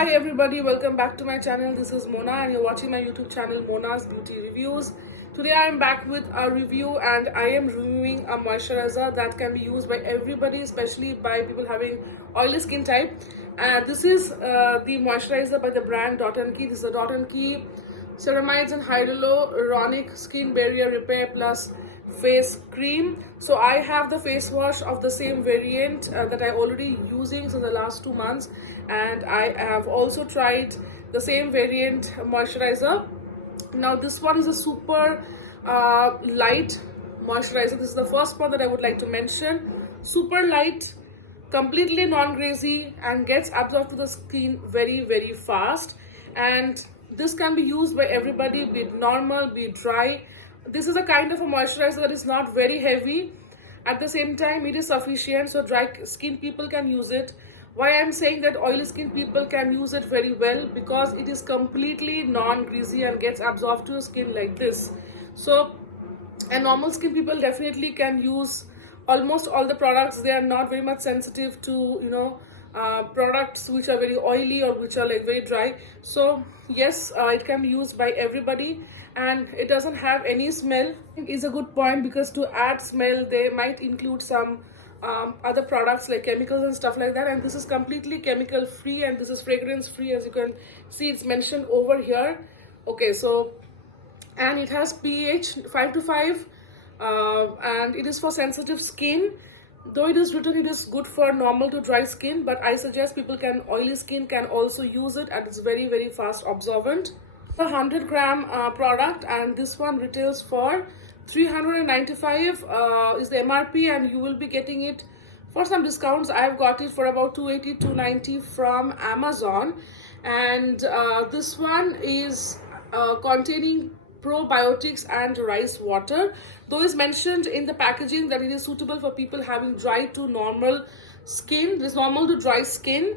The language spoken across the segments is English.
Hi everybody, welcome back to my channel. This is Mona and you're watching my YouTube channel Mona's Beauty Reviews. Today I am back with a review and I am reviewing a moisturizer that can be used by everybody, especially by people having oily skin type. And this is the moisturizer by the brand Dot & Key. This is a Dot & Key ceramides and hyaluronic skin barrier repair plus face cream. So I have the face wash of the same variant that I already using since the last 2 months, and I have also tried the same variant moisturizer. Now this one is a super light moisturizer. This is the first one that I would like to mention. Super light, completely non-greasy, and gets absorbed to the skin very fast. And this can be used by everybody, be it normal, be it dry. This is a kind of a moisturizer that is not very heavy. At the same time, it is sufficient, so dry skin people can use it. Why I'm saying that oily skin people can use it very well, because it is completely non-greasy and gets absorbed to your skin like this. So, and normal skin people definitely can use almost all the products. They are not very much sensitive to products which are very oily or which are like very dry. So yes, it can be used by everybody, and it doesn't have any smell. It is a good point, because to add smell they might include some other products like chemicals and stuff like that, and this is completely chemical free and this is fragrance free. As you can see, it's mentioned over here. Okay, so, and it has pH 5 to 5, and it is for sensitive skin. Though it is written it is good for normal to dry skin, but I suggest people can oily skin can also use it, and it's very fast absorbent. A 100-gram product, and this one retails for 395 is the MRP, and you will be getting it for some discounts. I have got it for about 280 290 from Amazon, and this one is containing probiotics and rice water. Though it's mentioned in the packaging that it is suitable for people having dry to normal skin, this normal to dry skin,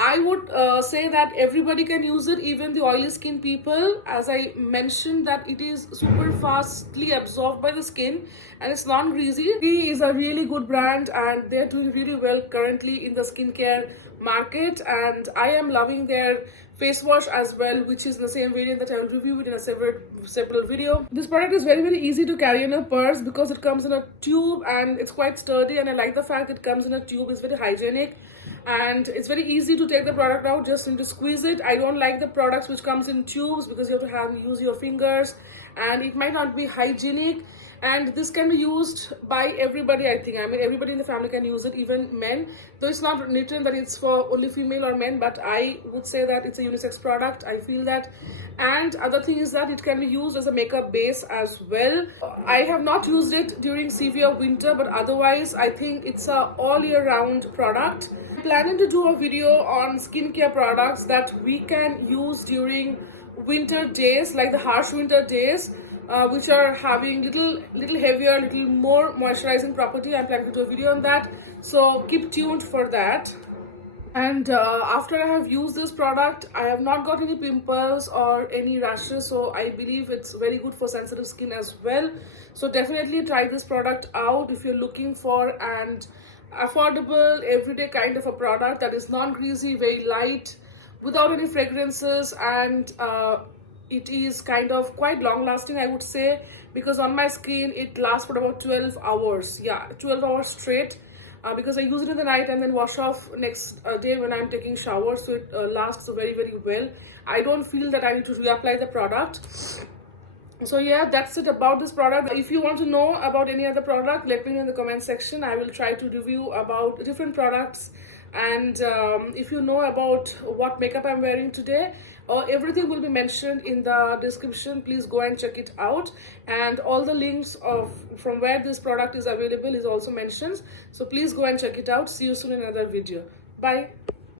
I would say that everybody can use it, even the oily skin people. As I mentioned, that it is super fastly absorbed by the skin and it's non-greasy. It is a really good brand and they're doing really well currently in the skincare market, and I am loving their face wash as well, which is in the same variant that I will review it in a separate video. This product is very easy to carry in a purse because it comes in a tube and it's quite sturdy, and I like the fact it comes in a tube. It's very hygienic and it's very easy to take the product out, just need to squeeze it. I don't like the products which comes in tubes because you have to use your fingers and it might not be hygienic. And this can be used by everybody, I think. I mean, everybody in the family can use it, even men. Though it's not written that it's for only female or men, but I would say that it's a unisex product. I feel that. And other thing is that it can be used as a makeup base as well. I have not used it during severe winter, but otherwise I think it's a all year round product. I'm planning to do a video on skincare products that we can use during winter days, like the harsh winter days, which are having little heavier, little more moisturizing property. I'm planning to do a video on that, so keep tuned for that. And after I have used this product, I have not got any pimples or any rashes, so I believe it's very good for sensitive skin as well. So definitely try this product out if you're looking for an affordable everyday kind of a product that is non-greasy, very light, without any fragrances, and it is kind of quite long lasting, I would say, because on my skin it lasts for about 12 hours. Yeah, 12 hours straight, because I use it in the night and then wash off next day when I'm taking showers, so it lasts very well. I don't feel that I need to reapply the product. So yeah, that's it about this product. If you want to know about any other product, let me know in the comment section. I will try to review about different products, and if you know about what makeup I'm wearing today, everything will be mentioned in the description. Please go and check it out, and all the links of from where this product is available is also mentioned, so please go and check it out. See you soon in another video. Bye.